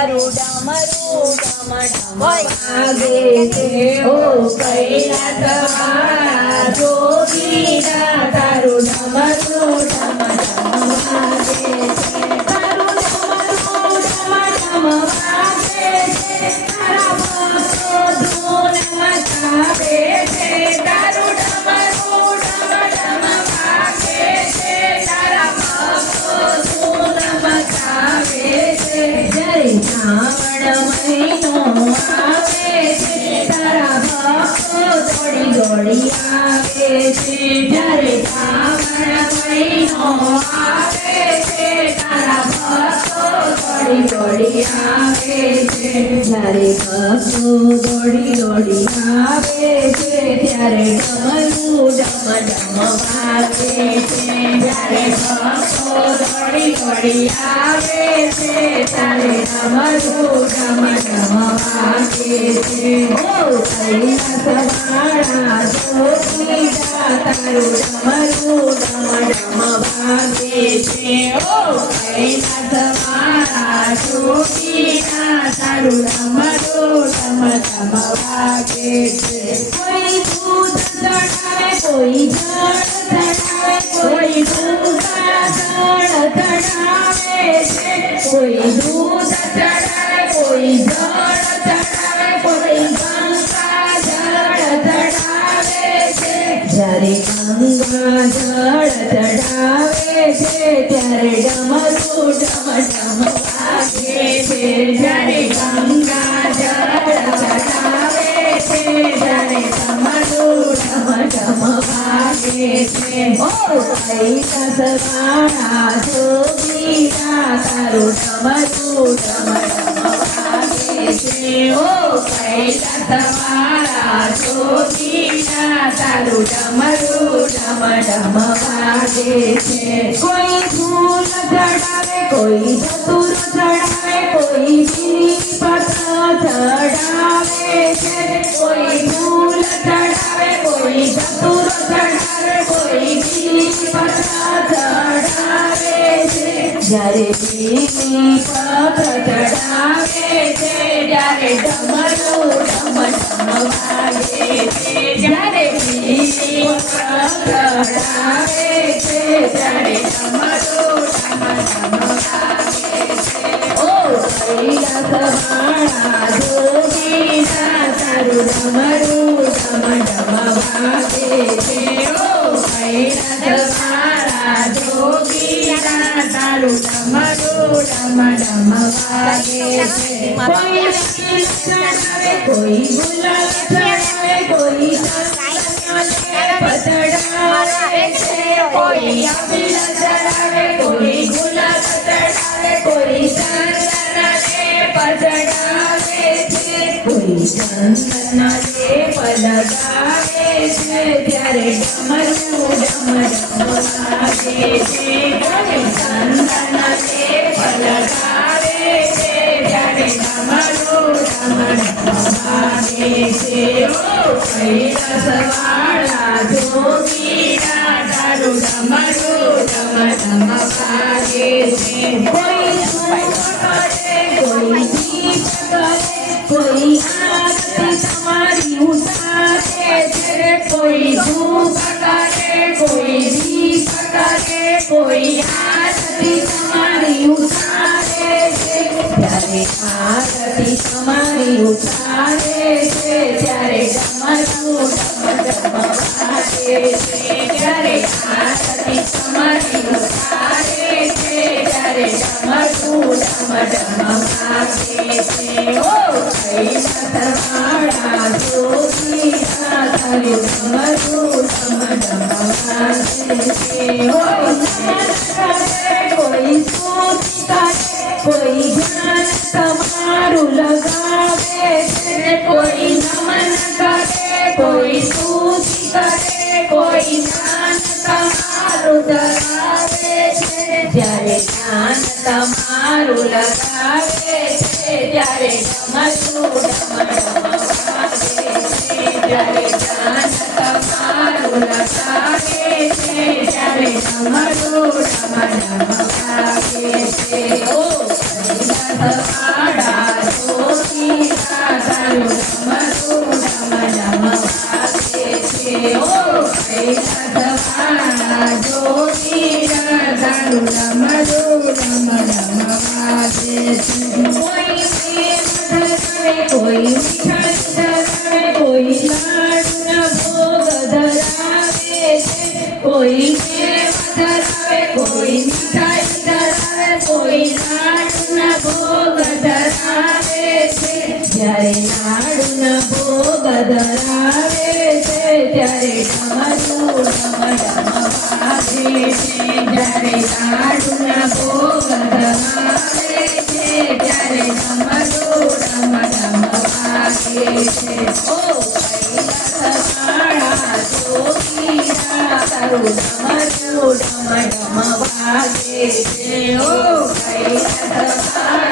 તારું ડમરું ડમ ડમ વાગે છે ઓ કૈલાસવાળા જોગીરા તારું ડમરું ડમ ડમ વાગે છે તારું ડમરું ડમ ડમ વાગે છે તારા ભક્તો ધૂન મચાવે છે તારું ડમરું ડમ ડમ વાગે છે તારા ભક્તો ધૂન મચાવે છે જ્યારે શ્રાવણ મહિનો આવે છે તારા ભક્તો દોડી દોડી આવે છે જ્યારે શ્રાવણ મહિનો આવે છે તારા ભક્તો દોડી દોડી આવે છે જ્યારે ભક્તો દોડી દોડી આવે છે ત્યારે ડમરું ડમ ડમ વાગે છે જ્યારે ભક્તો દોડી દોડી આવે છે ત્યારે ડમરું ડમ ડમ વાગે છે ઓ કૈલાસવાળા જોગીરા તારું ડમરું ડમ ડમ વાગે છે ઓ કૈલાસવાળા જોગીરા તારું ડમરું ડમ ડમ વાગે છે કોઈ દૂધ ચડાવે કોઈ જળ ચડાવે કોઈ દૂધા જળ ચડાવે છે કોઈ દૂધ ચડાવે કોઈ જળ ચડાવે કોઈ ગંગા જળ ચડાવે છે જ્યારે ગંગા જળ ચડાવે છે ત્યારે ડમરું ડમ ડમ વાગે છે જ્યારે ગંગા જળ ચડાવે છે ત્યારે ડમરું ડમ ડમ વાગે છે ઓ કૈલાસવાળા જોગીરા તારું ડમરું ડમ ડમ વાગે છે ઓ કૈલાસવાળા જોગીરા તારું ડમરું ડમ ડમ વાગે છે કોઈ ફૂલ ચડાવે કોઈ ધતુર ચડાવે કોઈ બીલીપત્ર ચડાવે છે કોઈ ફૂલ ચડાવે કોઈ ધતુર ચડાવે કોઈ બીલીપત્ર ચડાવે છે જ્યારે બીલીપત્ર ચડાવે છે ત્યારે ડમરું ડમ ડમ વાગે છે જ્યારે બીલીપત્ર ચડાવે છે ત્યારે ડમરું ડમ ડમ વાગે છે ઓ કૈલાસવાળા જોગીરા તારું ડમરું ડમ ડમ વાગે છે ઓ કૈલાસવાળા જોગીરા તારું ડમરું ડમ ડમ વાગે છે કોઈ રખીલ ચડાવે કોઈ ગુલાલ ચડાવે કોઈ ચડાવે છે કોઈ અબીલ ચડાવે કોઈ ગુલાલ ચડાવે કોઈ ચંદનને પચડાવે છે કોઈ ચંદનને પલગાવે છે ત્યારે ડમરું ડમ ડમ વાગે છે કોઈ ચંદનને પલગાવે છે ત્યારે ડમરું ડમ ડમ વાગે છે ઓ કૈલાસવાળા જોગીરા તારું ડમરું ડમ ડમ વાગે છે કોઈ ધૂપ કરે કોઈ દીપ કરે કોઈ આરતી તમારી ઉતારે છે કોઈ ધૂપ કરે કોઈ દીપ કરે કોઈ આરતી તમારી ઉતારે છે ત્યારે આરતી તમારી ઉતારે છે ત્યારે ડમરું ડમ ડમ વાગે છે ત્યારે આરતી તમારી ઉતારે છે ત્યારે ડમરું ડમ ડમ વાગે છે ઓ કૈલાસવાળા જોગીરા તારું ડમરું ડમ ડમ વાગે છે ઓ કોઈ સ્તુતિ કરે કોઈ ધ્યાન તમારું લગાવે છે કોઈ નમન કરે કોઈ સ્તુતિ કરે કોઈ ધ્યાન તમારું લગાવે છે જ્યારે ધ્યાન તમારું લગાવે છે ત્યારે ડમરું ડમ ડમ વાગે છે જ્યારે ધ્યાન તમારું લગાવે છે ત્યારે ડમરું ડમ ડમ વાગે છે ઓ કૈલાસવાળા કૈલાસવાળા જોગીરા તારું ડમરું ડમ ડમ વાગે છે. કોઈ પ્રેમ ધરાવે, કોઈ મીઠાઈ ધરાવે, કોઈ લાડુના ભોગ ધરાવે છે. કોઈ પ્રેમ ધરાવે, કોઈ મીઠાઈ ધરાવે, કોઈ લાડુના ભોગ ધરાવે છે. જ્યારે લાડુના ભોગ ધરાવે છે ત્યારે ડમરું ડમ ડમ વાગે છે. જ્યારે લાડુના ભોગ ધરાવે છે ત્યારે ડમરું ડમ ડમ વાગે છે. ઓ કૈલાસવાળા જોગીરા તારું ડમરું ડમ ડમ વાગે છે. ઓ કૈલાસવાળા